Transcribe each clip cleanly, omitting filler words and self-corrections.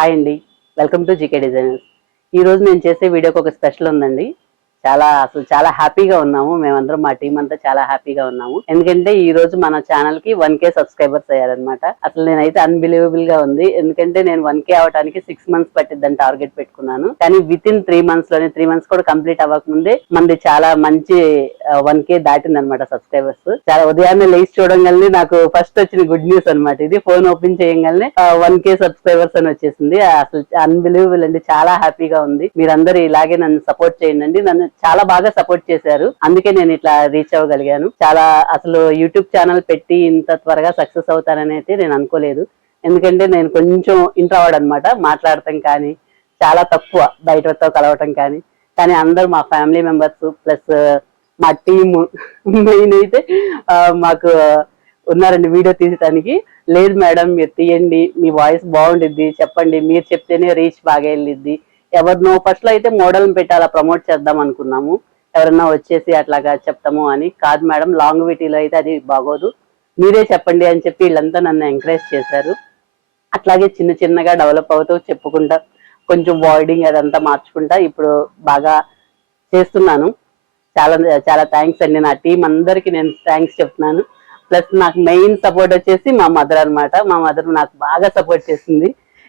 Hi అండి, welcome to GK designers. ఈ రోజు నేను చేసే వీడియోకి ఒక స్పెషల్ ఉందండి. చాలా హ్యాపీగా ఉన్నాము. మేమందరం మా టీం అంతా చాలా హ్యాపీగా ఉన్నాము. ఎందుకంటే ఈ రోజు మన ఛానల్ కి 1K సబ్స్క్రైబర్స్ అయ్యారనమాట. అసలు నేనైతే అన్బిలీవబుల్ గా ఉంది. ఎందుకంటే నేను 1K అవడానికి 6 months పట్టిద్దని టార్గెట్ పెట్టుకున్నాను. కానీ విత్ ఇన్ 3 months లోనే 3 months కూడా కంప్లీట్ అవ్వక ముందే మనది చాలా మంచి 1K దాటింది అనమాట సబ్స్క్రైబర్స్. చాలా ఉదయాన్నే లేచి చూడంగానే నాకు ఫస్ట్ వచ్చిన గుడ్ న్యూస్ అనమాట. ఇది ఫోన్ ఓపెన్ చేయగానే 1K సబ్స్క్రైబర్స్ అని వచ్చేసింది. అసలు అన్బిలీవబుల్ అండి, చాలా హ్యాపీగా ఉంది. మీరందరూ ఇలాగే నన్ను సపోర్ట్ చేయండి. నన్ను చాలా బాగా సపోర్ట్ చేశారు, అందుకే నేను ఇట్లా రీచ్ అవ్వగలిగాను. అసలు యూట్యూబ్ ఛానల్ పెట్టి ఇంత త్వరగా సక్సెస్ అవుతానని అయితే నేను అనుకోలేదు. ఎందుకంటే నేను కొంచెం ఇంట్రోవర్ట్ అనమాట. మాట్లాడటం కానీ చాలా తక్కువ, బయటతో కలవటం కానీ అందరూ మా ఫ్యామిలీ మెంబర్స్ ప్లస్ మా టీమ్ మెయిన్ అయితే మాకు ఉన్నారండి వీడియో తీయడానికి. లేదు మేడం మీరు తీయండి, మీ వాయిస్ బాగుండిద్ది, చెప్పండి, మీరు చెప్తేనే రీచ్ బాగా వెళ్ళిద్ది. ఎవరినో ఫస్ట్ లో అయితే మోడల్ పెట్టి అలా ప్రమోట్ చేద్దాం అనుకున్నాము, ఎవరన్నా వచ్చేసి అట్లాగా చెప్తాము అని. కాదు మేడం, లాంగ్ వీటీలో అయితే అది బాగోదు, మీరే చెప్పండి అని చెప్పి వీళ్ళంతా నన్ను ఎంకరేజ్ చేశారు. అట్లాగే చిన్న చిన్నగా డెవలప్ అవుతూ చెప్పుకుంటా కొంచెం వాయిడింగ్ అదంతా మార్చుకుంటా ఇప్పుడు బాగా చేస్తున్నాను. చాలా చాలా థ్యాంక్స్ అండి. నా టీం అందరికి నేను థ్యాంక్స్ చెప్తున్నాను. ప్లస్ నాకు మెయిన్ సపోర్ట్ వచ్చేసి మా మదర్ అనమాట. మా మదర్ నాకు బాగా సపోర్ట్ చేసింది.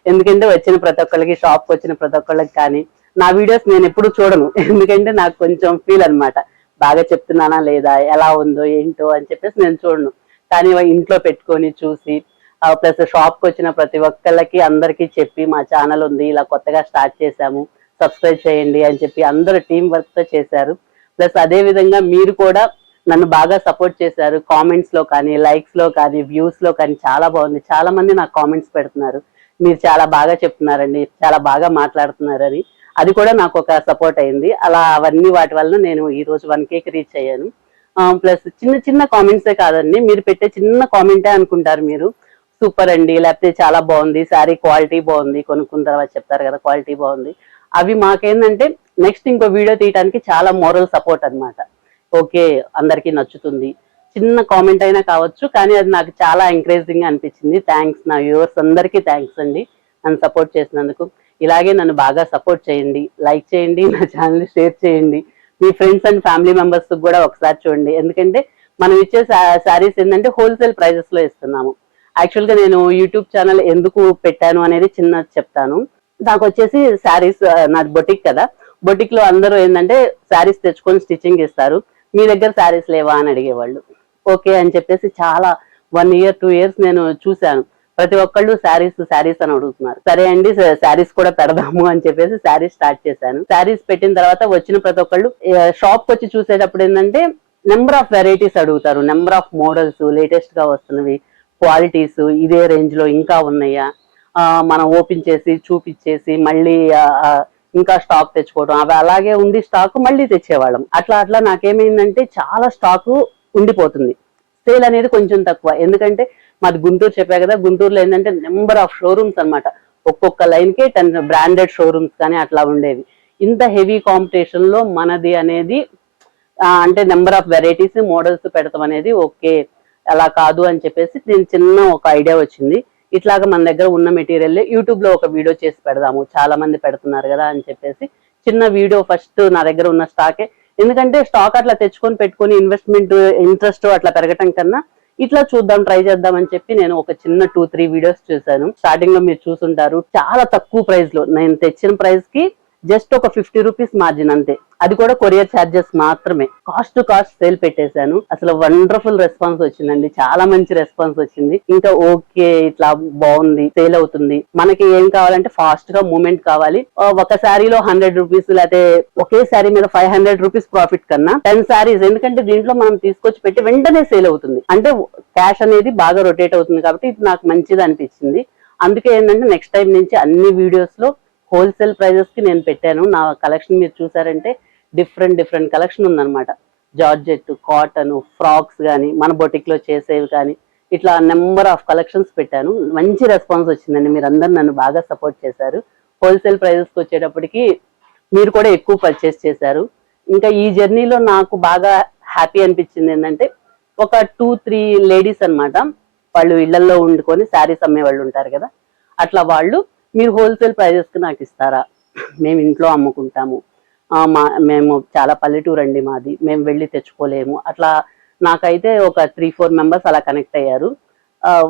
ఎందుకంటే వచ్చిన ప్రతి ఒక్కళ్ళకి, షాప్కి వచ్చిన ప్రతి ఒక్కళ్ళకి కానీ నా వీడియోస్ నేను ఎప్పుడు చూడను. ఎందుకంటే నాకు కొంచెం ఫీల్ అనమాట, బాగా చెప్తున్నానా లేదా, ఎలా ఉందో ఏంటో అని చెప్పేసి నేను చూడను. కానీ ఇంట్లో పెట్టుకొని చూసి ప్లస్ షాప్కి వచ్చిన ప్రతి ఒక్కళ్ళకి అందరికీ చెప్పి మా ఛానల్ ఉంది, ఇలా కొత్తగా స్టార్ట్ చేశాము, సబ్స్క్రైబ్ చేయండి అని చెప్పి అందరూ టీం వర్క్తో చేశారు. ప్లస్ అదే విధంగా మీరు కూడా నన్ను బాగా సపోర్ట్ చేశారు. కామెంట్స్ లో కానీ, లైక్స్ లో కానీ, వ్యూస్ లో కానీ చాలా బాగుంది. చాలా మంది నాకు కామెంట్స్ పెడుతున్నారు, మీరు చాలా బాగా చెప్తున్నారండి, చాలా బాగా మాట్లాడుతున్నారని. అది కూడా నాకు ఒక సపోర్ట్ అయింది. అలా అవన్నీ వాటి వల్ల నేను ఈ రోజు 1Kకి రీచ్ అయ్యాను. ప్లస్ చిన్న చిన్న కామెంట్సే కాదండి, మీరు పెట్టే చిన్న కామెంటే అనుకుంటారు మీరు సూపర్ అండి, లేకపోతే చాలా బాగుంది, శారీ క్వాలిటీ బాగుంది, కొనుక్కున్న తర్వాత చెప్తారు కదా క్వాలిటీ బాగుంది. అవి మాకేంటంటే నెక్స్ట్ ఇంకో వీడియో తీయడానికి చాలా మోరల్ సపోర్ట్ అనమాట. ఓకే, అందరికీ నచ్చుతుంది, చిన్న కామెంట్ అయినా కావచ్చు, కానీ అది నాకు చాలా ఎంకరేజింగ్ అనిపించింది. థ్యాంక్స్, నా వ్యూవర్స్ అందరికీ థ్యాంక్స్ అండి నన్ను సపోర్ట్ చేసినందుకు. ఇలాగే నన్ను బాగా సపోర్ట్ చేయండి, లైక్ చేయండి, నా ఛానల్ షేర్ చేయండి, మీ ఫ్రెండ్స్ అండ్ ఫ్యామిలీ మెంబర్స్ కూడా ఒకసారి చూడండి. ఎందుకంటే మనం ఇచ్చే శారీస్ ఏంటంటే హోల్సేల్ ప్రైజెస్ లో ఇస్తున్నాము. యాక్చువల్ గా నేను యూట్యూబ్ ఛానల్ ఎందుకు పెట్టాను అనేది చిన్న చెప్తాను. నాకు వచ్చేసి శారీస్, నాది బొటిక్ కదా, బొటిక్ లో అందరూ ఏంటంటే శారీస్ తెచ్చుకొని స్టిచ్చింగ్ ఇస్తారు, మీ దగ్గర శారీస్ లేవా అని అడిగేవాళ్ళు. ఓకే అని చెప్పేసి చాలా 1 year 2 years నేను చూశాను. ప్రతి ఒక్కళ్ళు శారీస్ అని అడుగుతున్నారు. సరే అండి, శారీస్ కూడా పెడదాము అని చెప్పేసి శారీస్ స్టార్ట్ చేశాను. శారీస్ పెట్టిన తర్వాత వచ్చిన ప్రతి ఒక్కళ్ళు షాప్ వచ్చి చూసేటప్పుడు ఏంటంటే నెంబర్ ఆఫ్ వెరైటీస్ అడుగుతారు, నెంబర్ ఆఫ్ మోడల్స్, లేటెస్ట్ గా వస్తున్నవి, క్వాలిటీస్ ఇదే రేంజ్ లో ఇంకా ఉన్నాయా, మనం ఓపెన్ చేసి చూపించేసి మళ్ళీ ఇంకా స్టాక్ తెచ్చుకోవడం, అవి అలాగే ఉండి స్టాక్ మళ్ళీ తెచ్చేవాళ్ళం. అట్లా నాకేమైందంటే చాలా స్టాకు ఉండిపోతుంది, సేల్ అనేది కొంచెం తక్కువ. ఎందుకంటే మాది గుంటూరు చెప్పా కదా, గుంటూరులో ఏంటంటే నెంబర్ ఆఫ్ షోరూమ్స్ అనమాట. ఒక్కొక్క లైన్ కి 10 బ్రాండెడ్ షోరూమ్స్ కానీ అట్లా ఉండేవి. ఇంత హెవీ కాంపిటీషన్ లో మనది అనేది అంటే నెంబర్ ఆఫ్ వెరైటీస్, మోడల్స్ పెడతాం అనేది ఓకే, అలా కాదు అని చెప్పేసి నేను చిన్న ఒక ఐడియా వచ్చింది. ఇట్లాగా మన దగ్గర ఉన్న మెటీరియల్ యూట్యూబ్ లో ఒక వీడియో చేసి పెడదాము, చాలా మంది పెడుతున్నారు కదా అని చెప్పేసి చిన్న వీడియో ఫస్ట్ నా దగ్గర ఉన్న స్టాకే. ఎందుకంటే స్టాక్ అట్లా తెచ్చుకొని పెట్టుకొని ఇన్వెస్ట్మెంట్ ఇంట్రెస్ట్ అట్లా పెరగటం కన్నా ఇట్లా చూద్దాం, ట్రై చేద్దాం అని చెప్పి నేను ఒక చిన్న 2-3 వీడియోస్ చూసాను. స్టార్టింగ్ లో మీరు చూసుంటారు, చాలా తక్కువ ప్రైస్ లో నేను తెచ్చిన ప్రైస్ కి జస్ట్ ఒక 50 రూపీస్ మార్జిన్ అంతే, అది కూడా కొరియర్ ఛార్జెస్ మాత్రమే. కాస్ట్ టు కాస్ట్ సేల్ పెట్టేశాను. అసలు వండర్ఫుల్ రెస్పాన్స్ వచ్చిందండి, చాలా మంచి రెస్పాన్స్ వచ్చింది. ఇంకా ఓకే, ఇట్లా బాగుంది, సేల్ అవుతుంది. మనకి ఏం కావాలంటే ఫాస్ట్ గా మూమెంట్ కావాలి. ఒక శారీలో 100 రూపీస్, లేకపోతే ఒకే శారీ మీద 500 రూపీస్ ప్రాఫిట్ కన్నా 10 శారీస్, ఎందుకంటే దీంట్లో మనం తీసుకొచ్చి పెట్టి వెంటనే సేల్ అవుతుంది, అంటే క్యాష్ అనేది బాగా రొటేట్ అవుతుంది. కాబట్టి ఇది నాకు మంచిది అనిపించింది. అందుకే ఏంటంటే నెక్స్ట్ టైం నుంచి అన్ని వీడియోస్ లో హోల్సేల్ ప్రైజెస్ కి నేను పెట్టాను. నా కలెక్షన్ మీరు చూసారంటే డిఫరెంట్ కలెక్షన్ ఉందన్నమాట. జార్జెట్, కాటన్, ఫ్రాక్స్ కానీ, మన బొటిక్ లో చేసేవి కానీ, ఇట్లా నెంబర్ ఆఫ్ కలెక్షన్స్ పెట్టాను. మంచి రెస్పాన్స్ వచ్చిందండి, మీరు అందరు నన్ను బాగా సపోర్ట్ చేశారు. హోల్సేల్ ప్రైజెస్కి వచ్చేటప్పటికి మీరు కూడా ఎక్కువ పర్చేస్ చేశారు. ఇంకా ఈ జర్నీలో నాకు బాగా హ్యాపీ అనిపించింది ఏంటంటే ఒక 2-3 లేడీస్ అనమాట, వాళ్ళు ఇళ్లలో వండుకొని శారీస్ అమ్మే వాళ్ళు ఉంటారు కదా, అట్లా వాళ్ళు మీరు హోల్సేల్ ప్రైజెస్కి నాకు ఇస్తారా, మేము ఇంట్లో అమ్ముకుంటాము, మేము చాలా పల్లెటూరు అండి మాది, మేము వెళ్ళి తెచ్చుకోలేము. అట్లా నాకైతే ఒక 3-4 మెంబర్స్ అలా కనెక్ట్ అయ్యారు.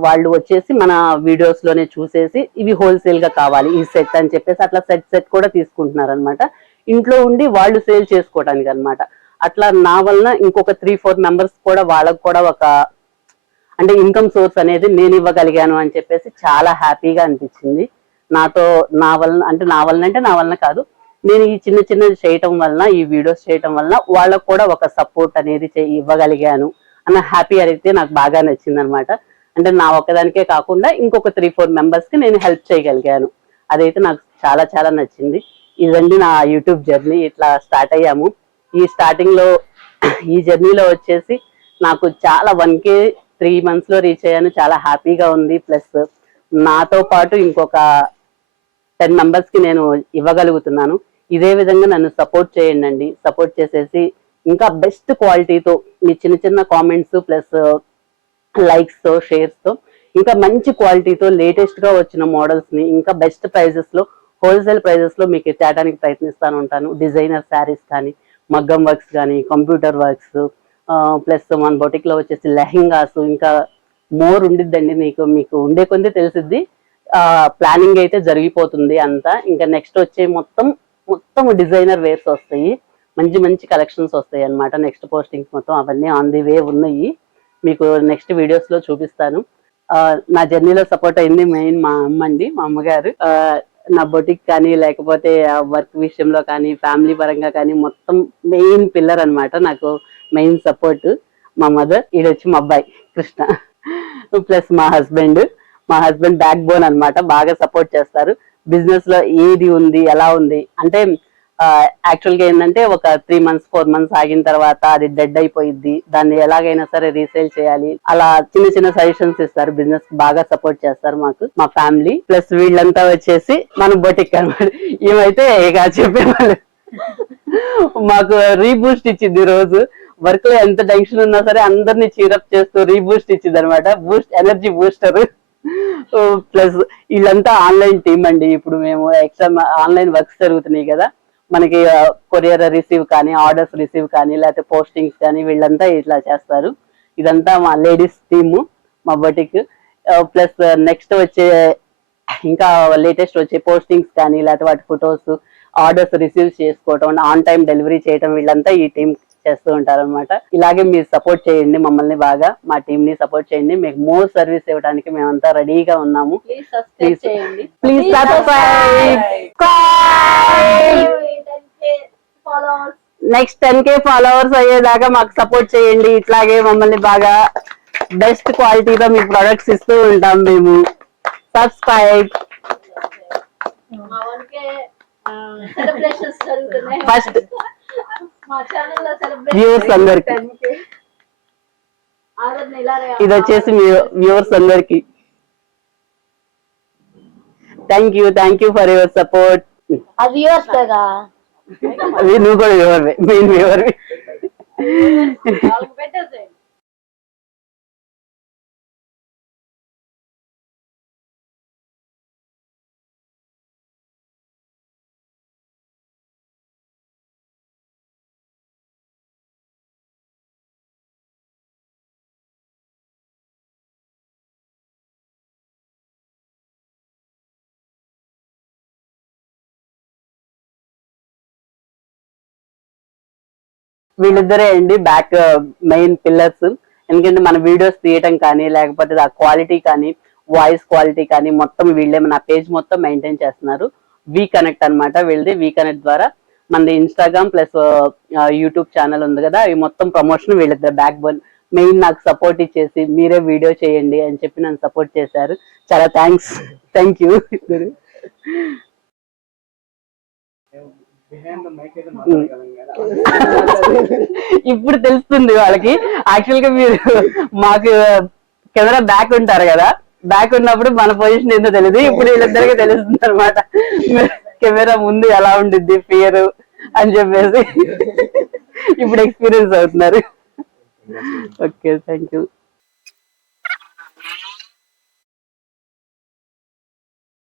వాళ్ళు వచ్చేసి మన వీడియోస్ లోనే చూసేసి ఇవి హోల్సేల్ గా కావాలి ఈ సెట్ అని చెప్పేసి అట్లా సెట్ కూడా తీసుకుంటున్నారు అనమాట, ఇంట్లో ఉండి వాళ్ళు సేల్ చేసుకోవడానికి అనమాట. అట్లా నా వలన ఇంకొక 3-4 మెంబర్స్ కూడా వాళ్ళకు కూడా ఒక అంటే ఇన్కమ్ సోర్స్ అనేది నేను ఇవ్వగలిగాను అని చెప్పేసి చాలా హ్యాపీగా అనిపించింది. నా వలన కాదు, నేను ఈ చిన్న చిన్నది చేయటం వలన, ఈ వీడియోస్ చేయటం వలన వాళ్ళకు కూడా ఒక సపోర్ట్ అనేది ఇవ్వగలిగాను అన్న హ్యాపీ అయితే నాకు బాగా నచ్చింది అనమాట. అంటే నా ఒక్కదానికే కాకుండా ఇంకొక 3-4 మెంబర్స్ కి నేను హెల్ప్ చేయగలిగాను. అదైతే నాకు చాలా చాలా నచ్చింది. ఇదండి నా యూట్యూబ్ జర్నీ. ఇట్లా స్టార్ట్ అయ్యాము. ఈ జర్నీలో వచ్చేసి నాకు చాలా 1K 3 months లో రీచ్ అయ్యాను. చాలా హ్యాపీగా ఉంది. ప్లస్ నాతో పాటు ఇంకొక 10 మెంబర్స్ కి నేను ఇవ్వగలుగుతున్నాను. ఇదే విధంగా నన్ను సపోర్ట్ చేయండి. సపోర్ట్ చేసేసి ఇంకా బెస్ట్ క్వాలిటీతో మీ చిన్న చిన్న కామెంట్స్ ప్లస్ లైక్స్ తో షేర్స్ తో ఇంకా మంచి క్వాలిటీతో లేటెస్ట్ గా వచ్చిన మోడల్స్ ని ఇంకా బెస్ట్ ప్రైజెస్ లో హోల్సేల్ ప్రైజెస్ లో మీకు తేడానికి ప్రయత్నిస్తాను ఉంటాను. డిజైనర్ శారీస్ కానీ, మగ్గం వర్క్స్ కానీ, కంప్యూటర్ వర్క్స్ ప్లస్ మన బొటిక్ లో వచ్చేసి లెహెంగాస్ ఇంకా మోర్ ఉండిద్దండి. మీకు ఉండే కొంది తెలిసిద్ది. ప్లానింగ్ అయితే జరిగిపోతుంది అంతా. ఇంకా నెక్స్ట్ వచ్చే మొత్తం డిజైనర్ వేర్స్ వస్తాయి, మంచి మంచి కలెక్షన్స్ వస్తాయి అన్నమాట. నెక్స్ట్ పోస్టింగ్స్ మొత్తం అవన్నీ ఆన్ ది వే ఉన్నాయి, మీకు నెక్స్ట్ వీడియోస్ లో చూపిస్తాను. నా జర్నీలో సపోర్ట్ అయింది మెయిన్ మా అమ్మ అండి, మా అమ్మగారు. నా బొటిక్ కానీ లేకపోతే వర్క్ విషయంలో కానీ ఫ్యామిలీ పరంగా కానీ మొత్తం మెయిన్ పిల్లర్ అన్నమాట. నాకు మెయిన్ సపోర్ట్ మా మదర్. ఈడొచ్చి మా అబ్బాయి కృష్ణ ప్లస్ మా హస్బెండ్ బ్యాక్ బోన్ అన్నమాట. బాగా సపోర్ట్ చేస్తారు. బిజినెస్ లో ఏది ఉంది ఎలా ఉంది అంటే యాక్చువల్ గా ఏంటంటే ఒక 3 months 4 months ఆగిన తర్వాత అది డెడ్ అయిపోయింది, దాన్ని ఎలాగైనా సరే రీసేల్ చేయాలి, అలా చిన్న చిన్న సజెషన్స్ ఇస్తారు. బిజినెస్ బాగా సపోర్ట్ చేస్తారు మాకు, మా ఫ్యామిలీ. ప్లస్ వీళ్ళంతా వచ్చేసి మన బొటిక్ అనమాట. ఏమైతే ఇక చెప్పేవాళ్ళు మాకు రీబూస్ట్ ఇచ్చింది. రోజు వర్క్ లో ఎంత టెన్షన్ ఉన్నా సరే అందరినీ చీరప్ చేస్తూ రీబూస్ట్ ఇచ్చింది అనమాట. Energy booster. ప్లస్ వీళ్ళంతా ఆన్లైన్ టీమ్ అండి. ఇప్పుడు మేము ఎక్స్ట్రా ఆన్లైన్ వర్క్స్ జరుగుతున్నాయి కదా, మనకి కొరియర్ రిసీవ్ కానీ, ఆర్డర్స్ రిసీవ్ కానీ, లేకపోతే పోస్టింగ్స్ కానీ వీళ్ళంతా ఇట్లా చేస్తారు. ఇదంతా మా లేడీస్ టీము, మా బొటిక్. ప్లస్ నెక్స్ట్ వచ్చే ఇంకా లేటెస్ట్ వచ్చే పోస్టింగ్స్ కానీ లేకపోతే వాటి ఫొటోస్, ఆర్డర్స్ రిసీవ్ చేసుకోవటం, ఆన్ టైం డెలివరీ చేయడం, వీళ్ళంతా ఈ టీం చేస్తూ ఉంటారు అనమాట. ఇలాగే మీరు సపోర్ట్ చేయండి మమ్మల్ని, బాగా మా టీమ్ ని సపోర్ట్ చేయండి. మీకు మోర్ సర్వీస్ ఇవ్వడానికి మేమంతా రెడీగా ఉన్నాము. Please subscribe. Next 10K followers అయ్యేదాకా మాకు సపోర్ట్ చేయండి. ఇట్లాగే మమ్మల్ని బాగా బెస్ట్ క్వాలిటీతో మీ ప్రొడక్ట్స్ ఇస్తూ ఉంటాం మేము. సబ్స్క్రైబ్. ఫస్ట్ వ్యూవర్స్ అందరికి, ఇది వచ్చేసి వ్యూవర్స్ అందరికి thank you for your support. నువ్వు కూడా వ్యూవర్వే, మెయిన్ వ్యూవర్వి. వీళ్ళిద్దరే అండి బ్యాక్ మెయిన్ పిల్లర్స్. ఎందుకంటే మన వీడియోస్ తీయటం కానీ లేకపోతే ఆ క్వాలిటీ కానీ వాయిస్ క్వాలిటీ కానీ మొత్తం వీళ్ళే నా పేజ్ మొత్తం మెయింటైన్ చేస్తున్నారు. వి కనెక్ట్ అనమాట వీళ్ళది. వి కనెక్ట్ ద్వారా మనది ఇన్స్టాగ్రామ్ ప్లస్ యూట్యూబ్ ఛానల్ ఉంది కదా, ఈ మొత్తం ప్రమోషన్ వీళ్ళిద్దరు బ్యాక్ బోన్. మెయిన్ నాకు సపోర్ట్ ఇచ్చేసి మీరే వీడియో చేయండి అని చెప్పి నన్ను సపోర్ట్ చేశారు. చాలా థ్యాంక్ యూ. ఇప్పుడు తెలుస్తుంది వాళ్ళకి. యాక్చువల్ గా మీరు మాకు కెమెరా బ్యాక్ ఉంటారు కదా, బ్యాక్ ఉన్నప్పుడు మన పొజిషన్ ఏందో తెలియదు. ఇప్పుడు వీళ్ళిద్దరికి తెలుస్తుంది అనమాట కెమెరా ముందు ఎలా ఉండిద్ది ఫియర్ అని చెప్పేసి ఇప్పుడు ఎక్స్పీరియన్స్ అవుతున్నారు. Okay, thank you.